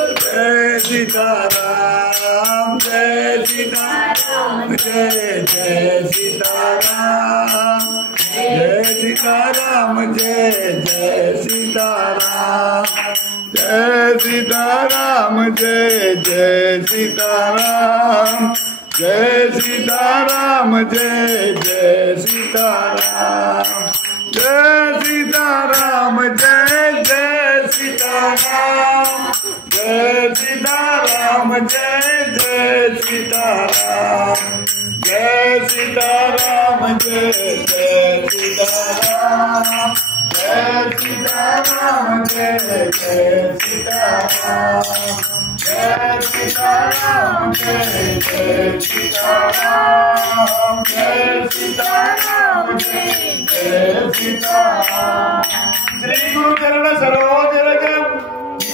जय सीताराम जय सीताराम जय जय सीताराम जय सीताराम जय जय सीताराम जय सीताराम जय जय सीताराम जय सीताराम जय जय सीताराम जय सीताराम जय जय सीताराम जय सीताराम जय जय सीताराम जय सीताराम जय जय सीताराम जय सीताराम जय जय सीताराम जय सीताराम जय जय सीताराम जय सीताराम जय जय सीताराम श्री गुरु चरण सरोज रज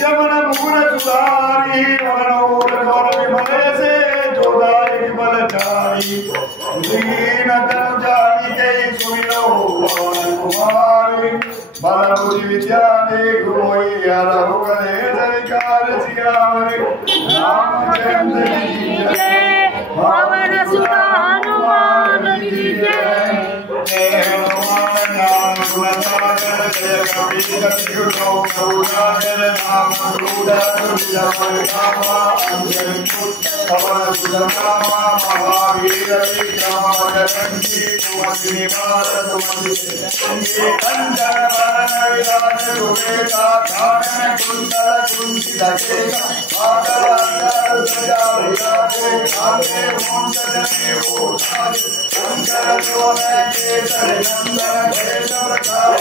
यमन मूल सुधारी मनोर गौर विमल से जोदाई विमल चारी दीन तन जानी के सुमिरो पवन कुमारी बल बुद्धि विद्या दे गुरोई रघु करे जयकार सियावरे रामचंद्र की जय पवन सुत हनुमान की जय जय हनुमान ज्ञान गुण सागर जय कबीर तिहुलो करुणाकर नाम रूढ़ दुर्लभ रामा अंजन पवन सुत रामा महावीर विक्रम जगन्ति तुमि निवास तुमि कंचन वरण विराज सुवेता कानन कुंडल कुंचित केसा बादल अंतर ध्वजा विराजे कांधे मूंछ जनेऊ साजे शंकर चोर केसर नंदन केशव प्रताप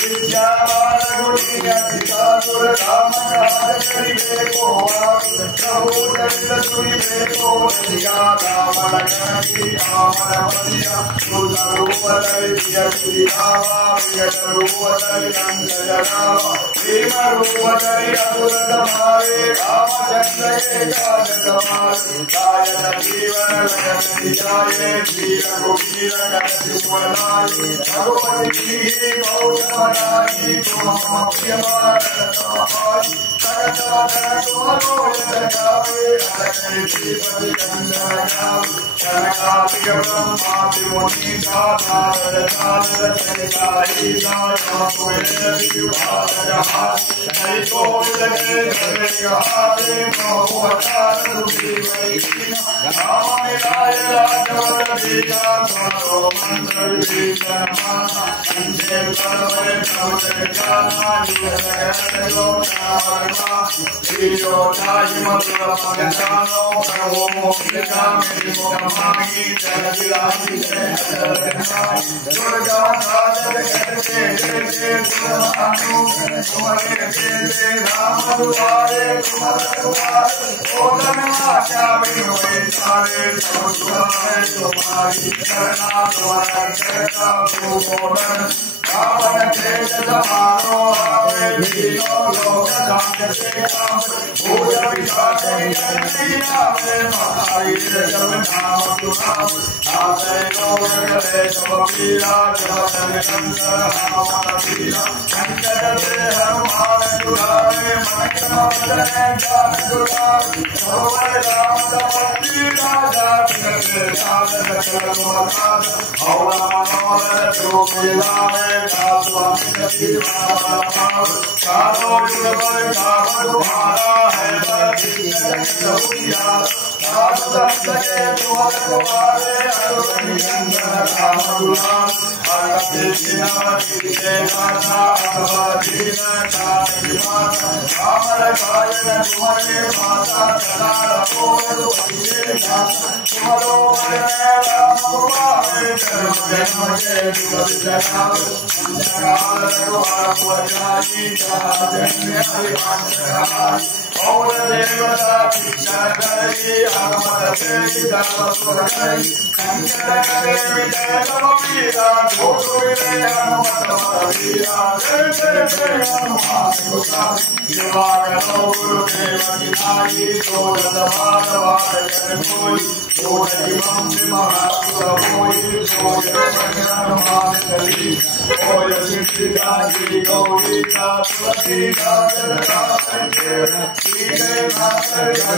विद्यावान गुणी अतिचातुर राम काज करिबे को प्रभु चरित सुनिबे को रसिया राम लखन सीता मन बलिया तुलसी रूप धरि सिय श्री रामा विकट रूप धरि अंत जगावा भीम रूप धरि असुर संहारे रामचंद्र के काज सवारे कायन जीवन लगन जाये श्री रघुवीर कपि पुरनाई भगवती की बहुत बनाई तुम प्रिय भारत समाई सकल वचन तुम जगावे अलग जीवन गंगा गावे कनकादिक ब्रह्मादि मुनि नारद नारद सरिताई नाम सुमेर विभाग जहाज हरि गोविंद के हरे कहावे मोहतार रूपी वैष्णव राम मिलाय राजवत बीजा दोनों मंत्र विभीषण माना अंते परवरे प्रवचन जाना युग लोकार्मा श्रीयो ताई मधुर पंचानो प्रभु मोक्षिका मेरी मुखमागी जय जिलाही जय दुर्गा साधक करते जय सुरहानु तुम्हारे जय राम दुआरे तुम्हारे दुआरे ओदन आशा विनोए सारे सब सुहाए तुम्हारी करना तुम्हारा करता भूगोलन रावण तेज समारो आवे भीलो लोक कांड से काम भूज विशाखे जगती आवे महावीर जब नाम सुनाम आवे लोग करे सब पीरा जब निरंतर हनुमान पीरा संकट से हनुमान दुलारे मन मदन जान दुलारे भगवान राम दमती राजा जगत साधन चरण मकान हौला मनोरथ जो मिलावे चारों युग पर काम तुम्हारा है बरती जगतिया साधु संत के तुम तुम्हारे अनुसंगन राम दुलार हर कृष्ण कीजे माता अथवा दीन कामिनी माता रामर गायन तुम्हारे माता चला रहो तुम्हारे जाता तुम्हारो मन में राम तुम्हारे जन्म जन्म के जुगत जगावे जगाल रघुवर पुजारी जहाजन्य हरिमान जगाई और देवता कीर्तन करी आगमन से धर्म सुर करी संकट करे विजय तब वीरा घोष विजय हनुमत वीरा जय जय जय हनुमान गोसाई दिवाकर गुरुदेव की नाई तोड़ दबार वार कर कोई तोड़ इमं महासुर होई तोड़ हनुमान करी ओय सिद्धि गौरी का तुलसी का Jai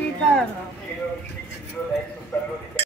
Sitaram.